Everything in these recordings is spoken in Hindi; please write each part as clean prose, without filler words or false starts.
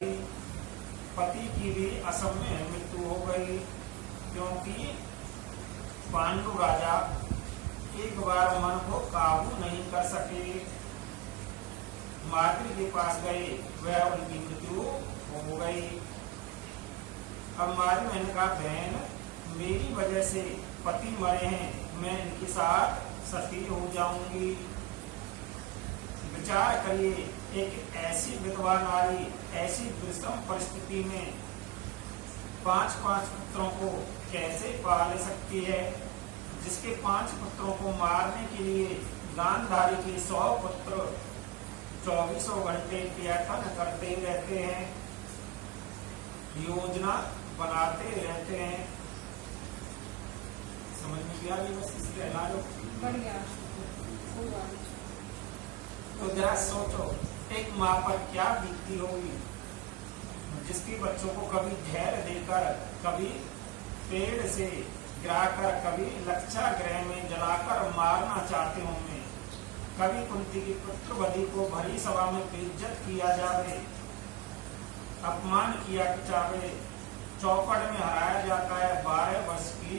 पति की भी असम में मृत्यु हो गई, क्योंकि पांडु राजा एक बार मन को काबू नहीं कर सके। माद्री के पास गए, वह उनकी मृत्यु हो गई। अब माद्री ने कहा, बहन मेरी वजह से पति मरे हैं, मैं इनके साथ सती हो जाऊंगी। विचार करिए, एक ऐसी विधवा नारी ऐसी विषम परिस्थिति में 5 पुत्रों को कैसे पाल सकती है, जिसके 5 पुत्रों को मारने के लिए गांधारी के 100 पुत्र 24 घंटे प्रयत्न करते रहते हैं, योजना बनाते रहते हैं। समझ में गया? बस इसके अलावा बढ़िया। तो जरा सोचो, एक माँ पर क्या बीतती होगी, जिसके बच्चों को कभी जहर देकर, कभी पेड़ से गिराकर, कभी लक्षागृह में जलाकर मारना चाहते होंगे। कभी कुंती की पुत्रवधि को भरी सभा में बेइज्जत किया जावे, अपमान किया जावे, चौपड़ में हराया जाता है। 12 वर्ष की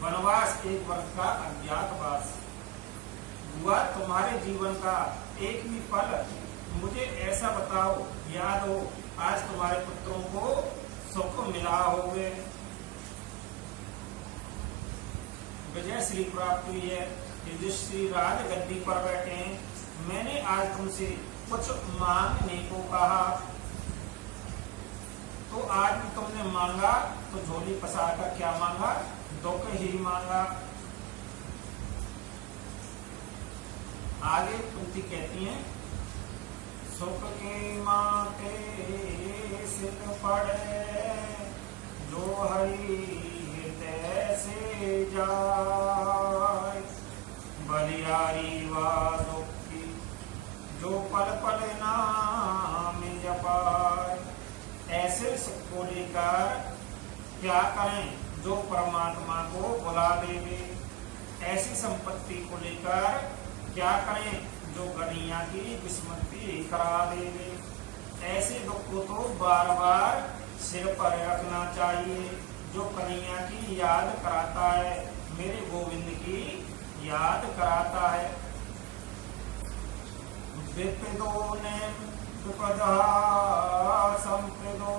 वनवास, 1 वर्ष का अज्ञातवास हुआ। तुम्हारे जीवन का एक भी पल मुझे ऐसा बताओ, याद हो, आज तुम्हारे पुत्रों को सुख मिला होगे, विजय श्री प्राप्त हुई है, युधिष्ठिर राज गद्दी पर बैठे हैं। मैंने आज तुमसे कुछ मांगने को कहा, तो आज भी तुमने मांगा तो झोली पसार कर क्या मांगा? दुख ही मांगा। आगे कुंती कहती हैं, सुख के माते सिर पड़े, जो हरि हृदय से जाए, बलियारी व दुखी जो पल पल नाम जपाए। ऐसे सुख को लेकर क्या करें जो परमात्मा को बुला देवे, ऐसी संपत्ति को लेकर क्या करें जो कन्हैया की विस्मृति करा देवे। ऐसे दुख को तो बार बार सिर पर रखना चाहिए, जो कन्हैया की याद कराता है, मेरे गोविंद की याद कराता है। विपदो ने विपदा संपदो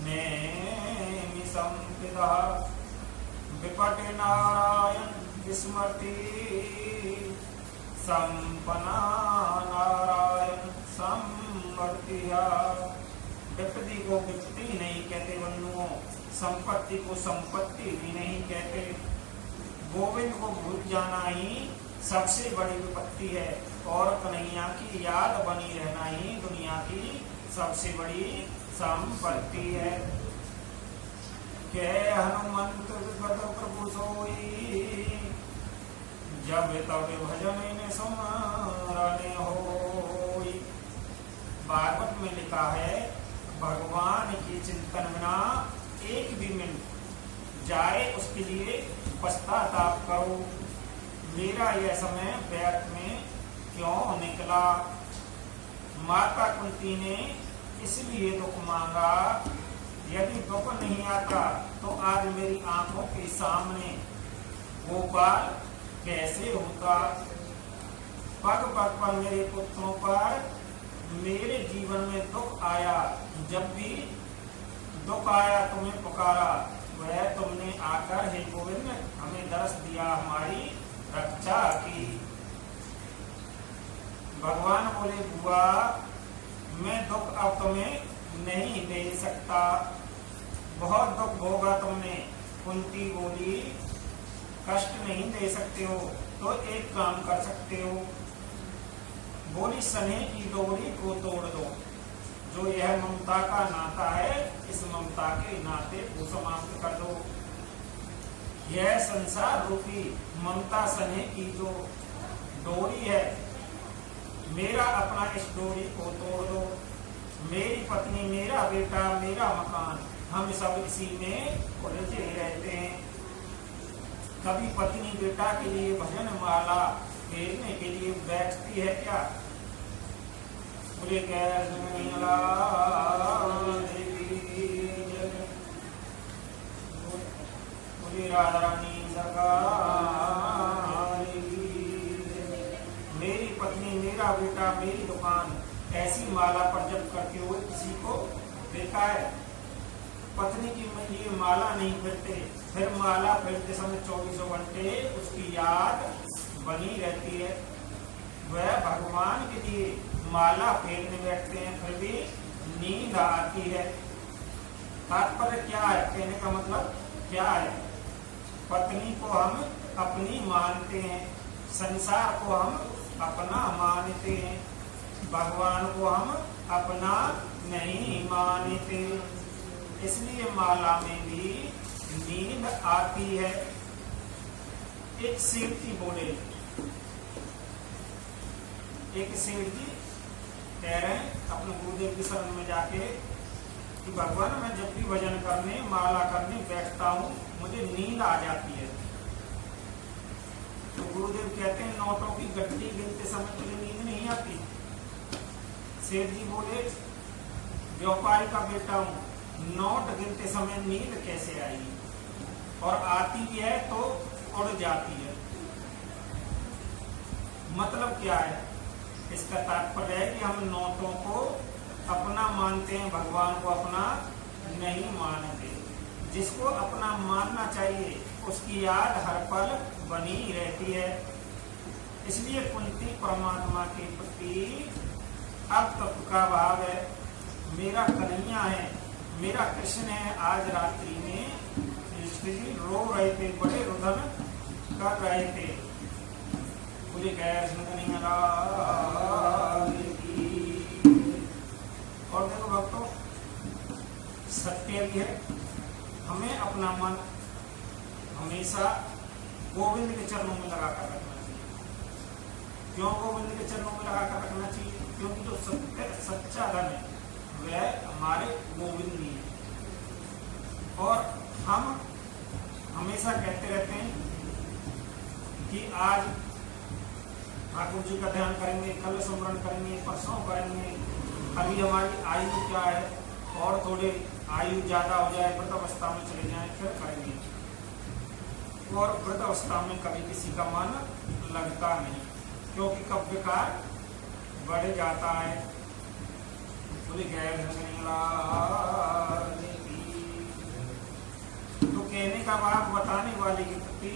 नेमि संपदा, विपट नारायण विस्मृति संपन्ना नारायण समर्थिया। विपत्ति को विपत्ति नहीं कहते बंधुओं, संपत्ति को संपत्ति भी नहीं कहते। गोविंद को भूल जाना ही सबसे बड़ी विपत्ति है, और कन्हैया की याद बनी रहना ही दुनिया की सबसे बड़ी संपत्ति है। कह हनुमंत विगत प्रभु सोई, जब तब भजन ने सुमरने होई। भागवत में लिखा है, भगवान की चिंतन बिना एक भी मिनट जाए उसके लिए पश्चाताप करो। मेरा यह समय व्यर्थ में क्यों निकला? माता कुंती ने इसलिए दुख मांगा, यदि दुख नहीं आता तो आज मेरी आंखों के सामने गोपाल कैसे होता। पग पग पर मेरे पुत्रों पर मेरे जीवन में दुख आया, जब भी दुख आया तुम्हें पुकारा, वह तुमने आकर हे गोविंद हमें दर्श दिया, हमारी रक्षा की। भगवान बोले, बुआ मैं दुख अब तुम्हें नहीं दे सकता, बहुत दुख भोगा तुमने। कुंती बोली, कष्ट नहीं दे सकते हो तो एक काम कर सकते हो। बोली, स्नेह की डोरी को तोड़ दो, जो यह ममता का नाता है, इस ममता के नाते को समाप्त कर दो। यह संसार रूपी ममता स्नेह की जो डोरी है, मेरा अपना इस डोरी को तोड़ दो। मेरी पत्नी, मेरा बेटा, मेरा मकान, हम सब इसी में उलझे रहते हैं। कभी पत्नी बेटा के लिए भजन माला फेरने के लिए बैठती है क्या? बोले कैला बोले राधा रानी सरकार की। मेरी पत्नी, मेरा बेटा, मेरी दुकान ऐसी माला पर जप करते हुए किसी को देखा है? पत्नी की ये माला नहीं फिरते, फिर माला फिरते समय 24 घंटे उसकी याद बनी रहती है। वह भगवान के लिए माला फेरने बैठते हैं, फिर भी नींद आती है। तात्पर्य क्या है? कहने का मतलब क्या है? पत्नी को हम अपनी मानते हैं, संसार को हम अपना मानते हैं, भगवान को हम अपना नहीं मानते। इसलिए माला में भी नींद आती है। एक सेठ जी बोले, एक सेठ जी कह रहे हैं अपने गुरुदेव की शरण में जाके कि भगवान मैं जब भी भजन करने, माला करने बैठता हूँ मुझे नींद आ जाती है। तो गुरुदेव कहते हैं नोटों की गड्डी गिनते समय तुझे नींद नहीं आती? सेठ जी बोले व्यापारी का बेटा हूँ, नोट गिनते समय नींद कैसे आएगी? और आती भी है तो उड़ जाती है। मतलब क्या है? इसका तात्पर्य है कि हम नोटों को अपना मानते हैं, भगवान को अपना नहीं मानते। जिसको अपना मानना चाहिए उसकी याद हर पल बनी रहती है। इसलिए कुंती परमात्मा के प्रति अब तत्व का भाव है। मेरा कन्हैया है, मेरा कृष्ण है। आज रात्रि में रो रहे थे, बड़े रुदन कर रहे थे। बोले कन्हैया। और देखो भक्तों, सत्य भी है, हमें अपना मन हमेशा गोविंद के चरणों में लगाकर रखना चाहिए। क्यों गोविंद के चरणों में लगाकर रखना चाहिए? क्योंकि जो सत्य सच्चा धन है वह हमारे गोविंद ही है। और हम हमेशा कहते रहते हैं कि आज ठाकुर जी का ध्यान करेंगे, कल स्मरण करेंगे, परसों करेंगे, अभी हमारी आयु क्या है और थोड़े आयु ज्यादा हो जाए, वृद्धावस्था में चले जाए, फिर करेंगे। और वृद्धावस्था में कभी किसी का मन लगता नहीं, क्योंकि कब विकार बढ़ जाता है। बोले तो कहने का भाव बताने वाले के प्रति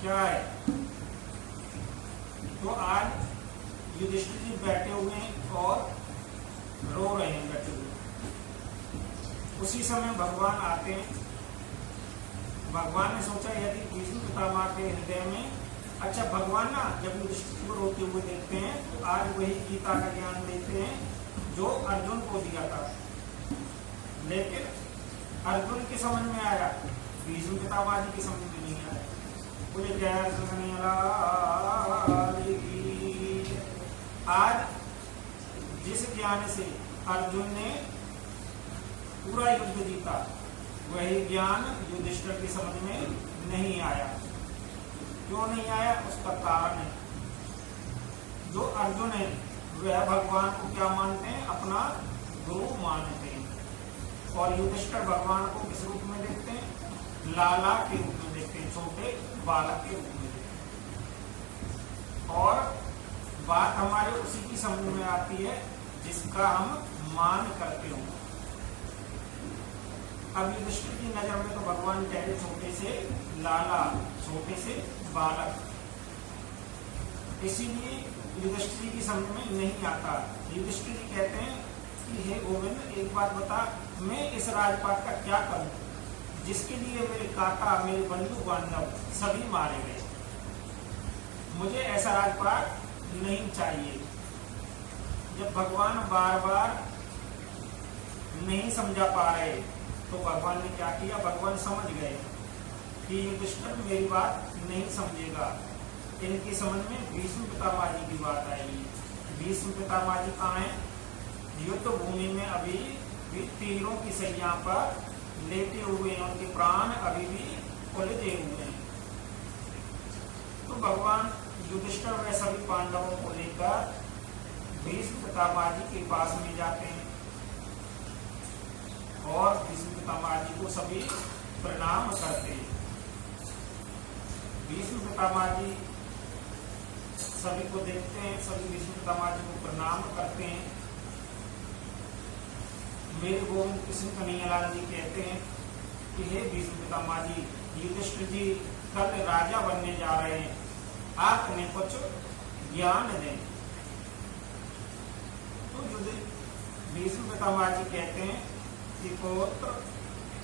क्या है? तो आज युधिष्ठिर जी बैठे हुए हैं और रो रहे हैं बैठे हुए। उसी समय भगवान आते हैं। भगवान ने सोचा यदि विष्णु पितामह के हृदय में, अच्छा भगवान ना जब युधिष्ठिर को रोते हुए देखते हैं तो आज वही गीता का ज्ञान देते हैं जो अर्जुन को दिया था। लेकिन अर्जुन के समझ में आया, विष्णु पितामह जी की समझ में नहीं आया। बोले आज जिस ज्ञान से अर्जुन ने पूरा युद्ध जीता, वही ज्ञान युधिष्ठिर की समझ में नहीं आया। क्यों नहीं आया? उसका कारण है, जो अर्जुन है वह भगवान को क्या मानते हैं? अपना गुरु मानते हैं। और युधिष्ठिर भगवान को किस रूप में देखते हैं? लाला के रूप में देखते हैं, छोटे बालक के रूप में देखते हैं। और बात हमारे उसी की समझ में आती है जिसका हम मान करते हो। अब युधिष्ठिर की नजर में तो भगवान ठहरे छोटे से लाला, छोटे से बालक, इसीलिए युधिष्ठिर की समझ में नहीं आता। युधिष्ठिर जी कहते हैं कि हे गोविंद, एक बात बता, मैं इस राजपाट का क्या करूं जिसके लिए मेरे काका, मेरे बंधु बांधव सभी मारे गए? मुझे ऐसा राजपाट नहीं चाहिए। जब भगवान बार बार नहीं समझा पा रहे तो भगवान ने क्या किया? भगवान समझ गए कि युधिष्ठिर मेरी बात नहीं समझेगा। इनकी समझ में भीष्म पितामह जी की बात आएगी। भीष्म पितामह जी कहाँ हैं? युद्ध भूमि में अभी भी तीरों की सैया पर लेटे हुए हैं, उनके प्राण अभी भी उलझे हुए हैं। तो भगवान युधिष्ठिर व सभी पांडवों को लेकर भीष्म पितामह जी के पास में जाते हैं और भीष्म पितामह जी को सभी प्रणाम करते हैं। भीष्म पितामह जी सभी को देखते हैं, सभी भीष्म पितामह जी को प्रणाम करते हैं। मेरे गोविंद कृष्ण कन्हैयालाल जी कहते हैं कि हे भीष्म पितामह जी, युधिष्ठिर जी कल राजा बनने जा रहे हैं, आप उन्हें कुछ ज्ञान दें। तो भीष्म पितामह जी कहते हैं कि पुत्र,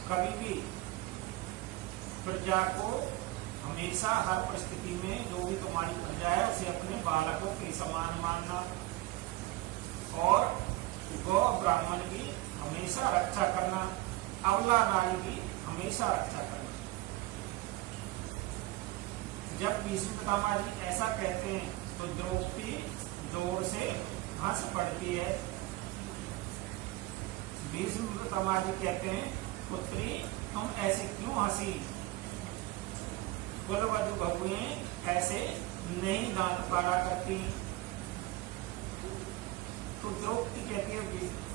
कभी भी प्रजा को हमेशा हर परिस्थिति में जो भी तुम्हारी प्रजा है उसे अपने बालकों के समान मानना और गौ ब्राह्मण की हमेशा रक्षा करना, अबला नारी की हमेशा रक्षा करना। जब भीष्म पितामह जी ऐसा कहते हैं तो द्रौपदी जोर से हंस पड़ती है। भीष्म पितामह जी कहते हैं, पुत्री तुम ऐसे क्यों हंसी? कुलवधू बहुएं ऐसे नहीं दांत पारा करती। तो द्रौपदी कहती है,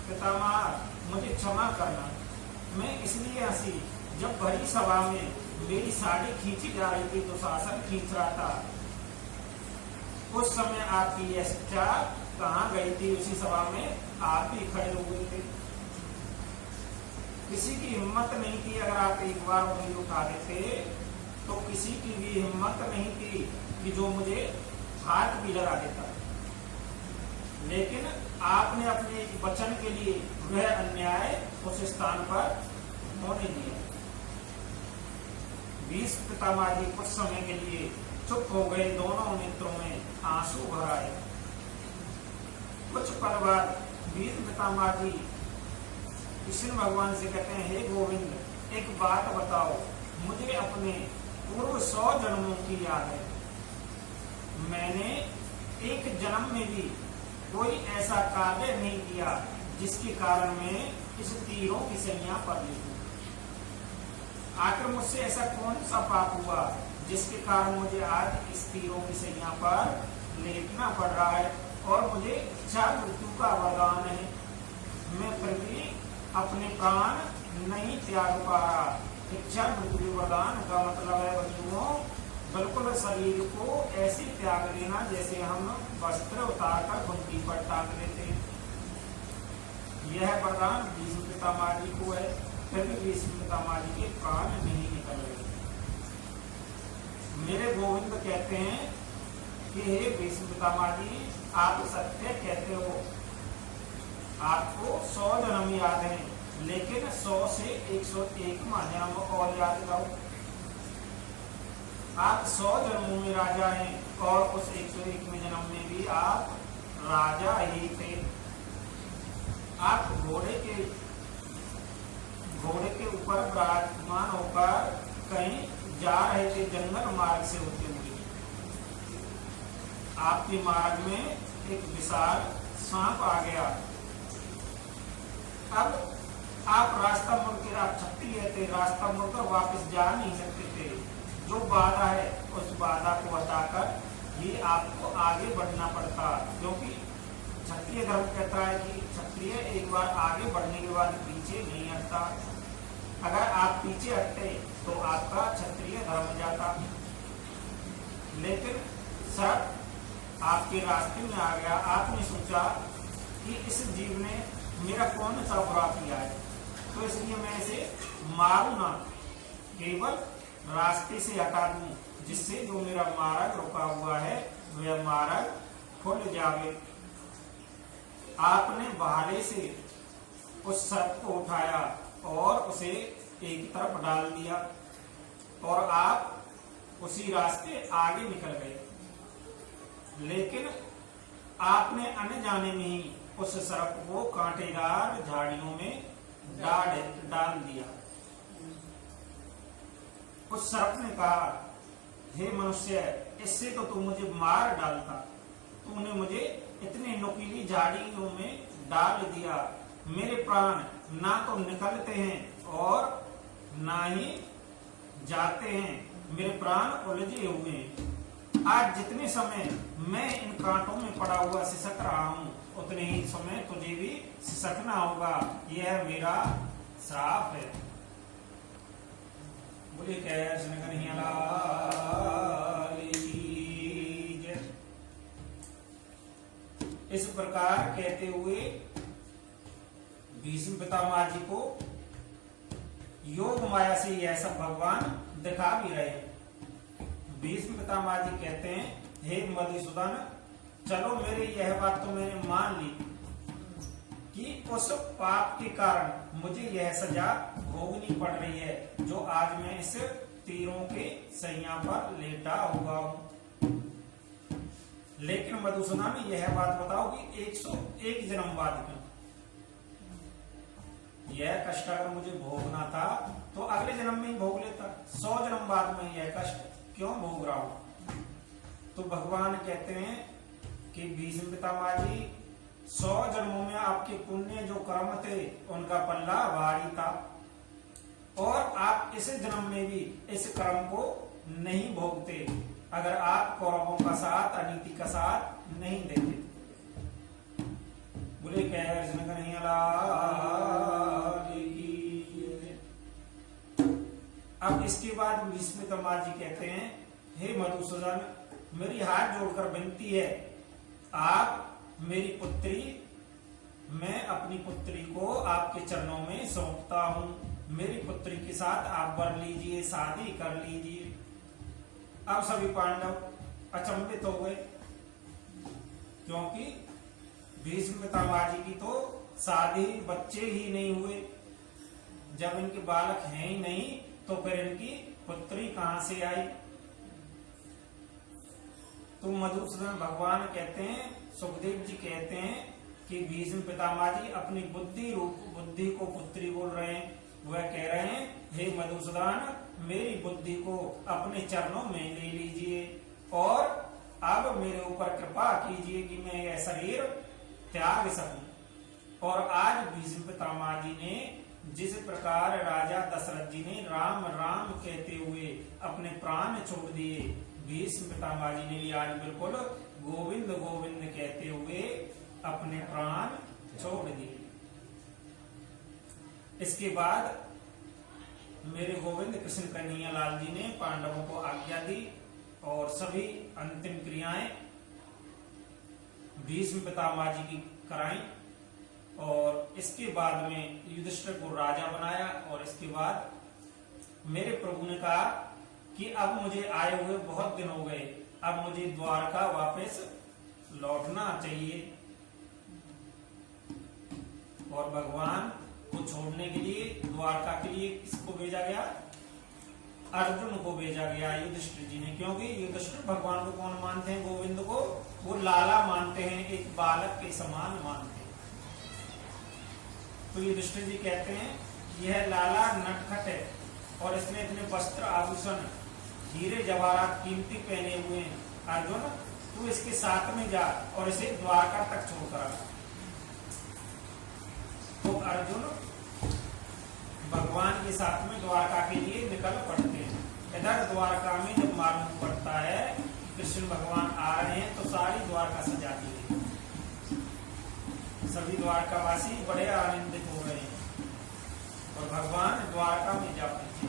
पितामह मुझे क्षमा करना, मैं इसलिए हंसी जब बड़ी सभा में मेरी साड़ी खींची जा रही थी तो शासन खींच रहा था। उस समय आपकी यह शिक्षा कहाँ गई थी? उसी सभा में आप भी खड़े हुए थे। किसी की हिम्मत नहीं थी, अगर आप एक बार उंगली उठा देते तो किसी की भी हिम्मत नहीं थी कि जो मुझे हाथ भी लगा देता। लेकिन आपने अपने एक वचन के लिए वह अन्याय उस स्थान पर होने दिया। भीष्म पितामह जी कुछ समय के लिए चुप हो गए, दोनों नेत्रों में आंसू भर आए। कुछ पल बाद भीष्म पितामह जी कृष्ण भगवान से कहते हैं, हे गोविंद, एक बात बताओ, मुझे अपने पूर्व 100 जन्मों की याद है। मैंने एक जन्म में भी कोई ऐसा कार्य नहीं किया जिसके कारण मैं इस तीरों की सैया पर लेटूं। आखिर मुझसे ऐसा कौन सा पाप हुआ जिसके कारण मुझे आज इस तीरों की सैया पर लेटना पड़ रहा है और मुझे इच्छा मृत्यु का वरदान है। मैं फिर भी अपने प्राण नहीं त्याग पा रहा। इच्छा मृत्यु वरदान का मतलब है बंधुओं, बिल्कुल शरीर को ऐसे त्याग देना जैसे हम वस्त्र उतारकर घुंटी पर टांग देते हैं। यह वरदान भीष्म पितामह जी को है, फिर भी भीष्म पितामह जी के प्राण नहीं निकल रहे। मेरे गोविंद कहते हैं कि हे भीष्म पितामह जी, आप सत्य कहते हो, आपको 100 जन्म याद है, लेकिन 100 से 101 जन्म और याद करो। आप 100 जन्मों में राजा हैं और उस 101वें जन्म में भी आप राजा ही थे। आप घोड़े के ऊपर विराजमान होकर कहीं जा रहे थे, जंगल मार्ग से होते हुए। आपके मार्ग में एक विशाल सांप आ गया। अब आप रास्ता मुड़ के, आप क्षत्रिय थे, रास्ता मुड़कर वापस जा नहीं सकते थे। जो बाधा है उस बाधा को हटाकर ही आपको आगे बढ़ना पड़ता, क्योंकि क्षत्रिय धर्म कहता है कि क्षत्रिय एक बार आगे बढ़ने के बाद पीछे नहीं हटता। अगर आप पीछे हटते तो आपका क्षत्रिय धर्म जाता। लेकिन सर आपके रास्ते में आ गया। आपने सोचा कि इस जीव ने मेरा कौन सा बुरा किया है, तो इसलिए मैं इसे मारूं ना, केवल रास्ते से हटा दूं, जिससे जो मेरा मार्ग रुका हुआ है वह मार्ग खुल जावे। आपने भाले से उस सर्प को उठाया और उसे एक तरफ डाल दिया और आप उसी रास्ते आगे निकल गए। लेकिन आपने अनजाने में ही उस सर्प को कांटेदार झाड़ियों में डाल दिया। उस सर्प ने कहा, हे मनुष्य, इससे तो तू मुझे मार डालता, तूने मुझे इतने नुकीली झाड़ियों में डाल दिया। मेरे प्राण ना तो निकलते हैं और ना ही जाते हैं, मेरे प्राण उलझे हुए हैं। आज जितने समय मैं इन कांटों में पड़ा हुआ सिसक रहा हूं, उतने ही समय तुझे भी सिसकना होगा। यह मेरा श्राप है। बोले कृष्ण कन्हैया लाल की जय। इस प्रकार कहते हुए भीष्म पितामह जी को योग माया से यह सब भगवान दिखा भी रहे। भीष्म पितामह जी कहते हैं, हे मधुसूदन, चलो मेरी यह बात तो मैंने मान ली कि उस पाप के कारण मुझे यह सजा भोगनी पड़ रही है जो आज मैं इस तीरों के सैया पर लेटा हुआ हूं। लेकिन मधुसूदन यह बात बताओ कि 101 जन्म बाद क्यों? यह कष्ट अगर मुझे भोगना था तो अगले जन्म में ही भोग लेता। 100 जन्म बाद में यह कष्ट क्यों भोग रहा हूं? तो भगवान कहते हैं कि भीष्म पितामह जी, 100 जन्मों में आपके पुण्य जो कर्म थे उनका पल्ला भारी था और आप इस जन्म में भी इस कर्म को नहीं भोगते अगर आप कौरवों का साथ, अनीति का साथ नहीं देते। बोले कृष्ण कन्हैया लाल की। अब इसके बाद भीष्म पितामह जी कहते हैं, हे मधुसूदन, मेरी हाथ जोड़कर विनती है, आप मेरी पुत्री, मैं अपनी पुत्री को आपके चरणों में सौंपता हूं। मेरी पुत्री के साथ आप वर लीजिए, शादी कर लीजिए। अब सभी पांडव अचंभित हो गए क्योंकि भीष्म पितामह जी की तो शादी, बच्चे ही नहीं हुए। जब इनके बालक हैं ही नहीं तो फिर इनकी पुत्री कहां से आई? तो मधुसूदन भगवान कहते हैं, सुखदेव जी कहते हैं कि भीष्म पितामह जी अपनी बुद्धि को पुत्री बोल रहे हैं। वह कह रहे हैं, हे मधुसूदन, मेरी बुद्धि को अपने चरणों में ले लीजिए और अब मेरे ऊपर कृपा कीजिए कि मैं यह शरीर त्याग सकूं। और आज भीष्म पितामह जी ने जिस प्रकार राजा दशरथ जी ने राम राम कहते हुए अपने प्राण छोड़ दिए, भीष्म पितामह जी ने भी आज बिल्कुल गोविंद गोविंद कहते हुए अपने प्राण छोड़ दिए। इसके बाद मेरे गोविंद कृष्ण कन्हैया लाल जी ने पांडवों को आज्ञा दी और सभी अंतिम क्रियाएं भीष्म पितामह जी की कराई और इसके बाद में युधिष्ठिर को राजा बनाया। और इसके बाद मेरे प्रभु ने कहा कि अब मुझे आए हुए बहुत दिन हो गए, अब मुझे द्वारका वापस लौटना चाहिए। और भगवान को छोड़ने के लिए द्वारका के लिए किसको भेजा गया? अर्जुन को भेजा गया युधिष्ठिर जी ने। क्योंकि युधिष्ठिर भगवान को कौन मानते हैं? गोविंद को वो लाला मानते हैं, एक बालक के समान मानते हैं। तो युधिष्ठिर जी कहते हैं, यह लाला नटखट है और इसने इतने वस्त्र आभूषण, हीरे जवाहरात कीमती पहने हुए हैं। अर्जुन, तू इसके साथ में जा और इसे द्वारका तक छोड़कर आ। तो अर्जुन भगवान के साथ में द्वारका के लिए निकल पड़ते हैं। इधर द्वारका में जब मालूम पड़ता है कृष्ण भगवान आ रहे हैं तो सारी द्वारका सजा दी गई। सभी द्वारकावासी बड़े आनंदित हो रहे हैं और भगवान द्वारका में जा पहुंचे।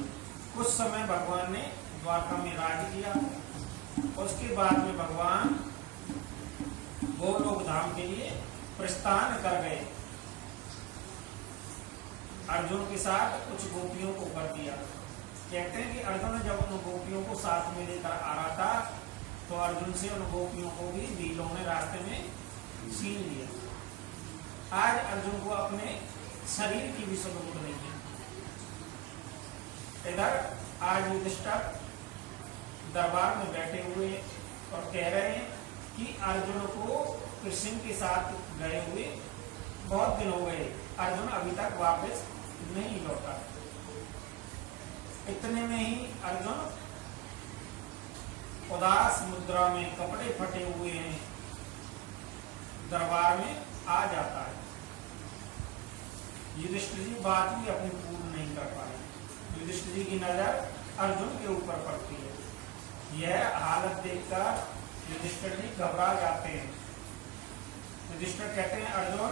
कुछ समय भगवान ने द्वारका में राज किया। उसके बाद में भगवान गोलोक धाम के लिए प्रस्थान कर गए। अर्जुन के साथ कुछ गोपियों को कर दिया। कहते हैं कि अर्जुन जब उन गोपियों को साथ में लेकर आ रहा था तो अर्जुन से उन गोपियों को भी नीलों ने रास्ते में छीन लिया। आज अर्जुन को अपने शरीर की भी जरूरत नहीं है। इधर आज युधिष्ठिर दरबार में बैठे हुए और कह रहे हैं कि अर्जुन को कृष्ण के साथ गए हुए बहुत दिन हो गए, अर्जुन अभी तक वापस नहीं लौटा। इतने में ही अर्जुन उदास मुद्रा में, कपड़े फटे हुए हैं, दरबार में आ जाता है। युधिष्ठिर जी बात भी अपनी पूर्ण नहीं कर युधिष्ठिर जी की नजर अर्जुन के ऊपर पड़ती है। यह हालत देखकर युधिष्ठिर जी घबरा जाते हैं। युधिष्ठिर कहते हैं अर्जुन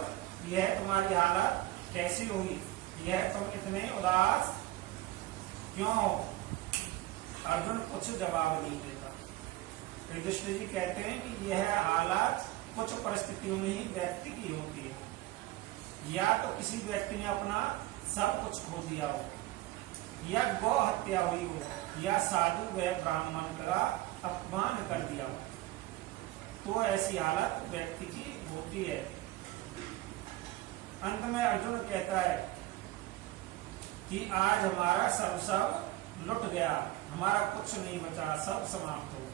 यह तुम्हारी हालत कैसी हुई, यह तुम इतने उदास क्यों हो? अर्जुन कुछ जवाब नहीं देता। युधिष्ठिर जी कहते हैं कि यह हालत कुछ परिस्थितियों में ही व्यक्ति की होती है, या तो किसी व्यक्ति ने अपना सब कुछ खो दिया हो, या गौ हत्या हुई हो, या साधु व ब्राह्मण का अपमान कर दिया हो, तो ऐसी हालत व्यक्ति की होती है। अंत में अर्जुन कहता है कि आज हमारा सब लुट गया, हमारा कुछ नहीं बचा, सब समाप्त हो गया।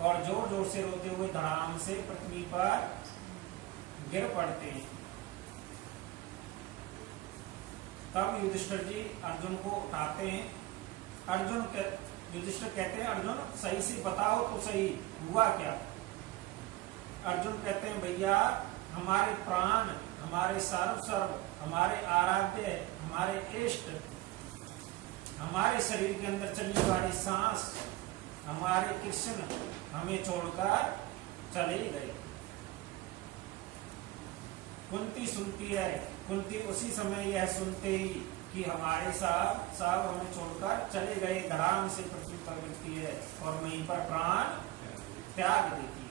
और जोर जोर से रोते हुए धड़ाम से पृथ्वी पर गिर पड़ते हैं। तब युधिष्ठिर जी अर्जुन को उठाते हैं। युधिष्ठिर कहते हैं अर्जुन सही से बताओ तो सही हुआ क्या? अर्जुन कहते हैं भैया हमारे प्राण, हमारे सर्व, हमारे आराध्य, हमारे इष्ट, हमारे शरीर के अंदर चलने वाली सांस, हमारे कृष्ण हमें छोड़कर चले गए। कुंती सुनती है, कुंती उसी समय यह सुनते ही कि हमारे सब हमें छोड़कर चले गए, धड़ाम से पृथ्वी पर गिरती है और वहीं पर प्राण त्याग देती है।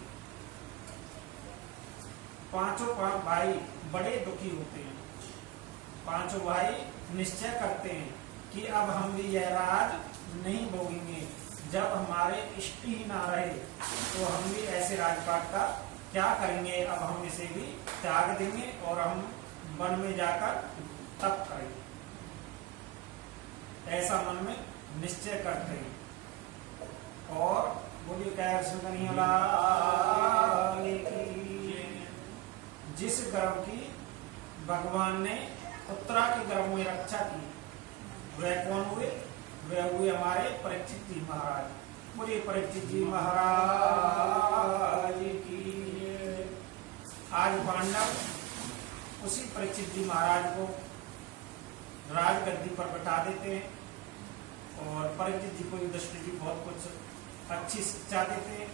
पांचों भाई बड़े दुखी होते हैं। पांचों भाई निश्चय करते हैं कि अब हम भी यह राज नहीं भोगेंगे। जब हमारे इष्ट ही ना रहे तो हम भी ऐसे राजपाट का क्या करेंगे? अब हम इसे भी त्याग देंगे और हम वन में जाकर तप करेंगे, ऐसा मन में निश्चय करते हैं। और बोलिए क्या जिस गर्भ की भगवान ने उत्तरा के गर्भ में रक्षा की, वह कौन हुए? वह हुए हमारे परीक्षित जी महाराज। बोलिए परीक्षित जी महाराज की। आज पांडव उसी परीक्षित जी महाराज को राजगद्दी पर बैठा देते हैं और परीक्षित जी को युधिष्ठिर जी बहुत कुछ अच्छी शिक्षा देते हैं।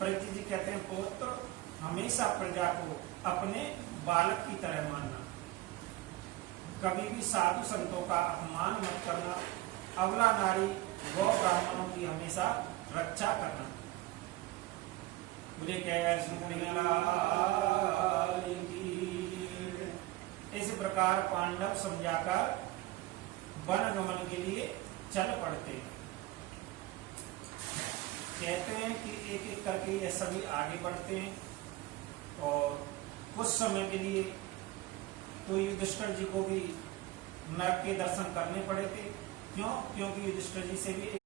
परीक्षित जी कहते हैं पुत्र हमेशा प्रजा को अपने बालक की तरह मानना, कभी भी साधु संतों का अपमान मत करना, अबला नारी गौ ब्राह्मणों की हमेशा रक्षा करना। मुझे इस प्रकार पांडव समझाकर वन गमन के लिए चल पड़ते हैं। कहते हैं कि एक एक करके ये सभी आगे बढ़ते हैं और कुछ समय के लिए तो युधिष्ठिर जी को भी नरक के दर्शन करने पड़े थे। क्यों? क्योंकि युधिष्ठिर जी से भी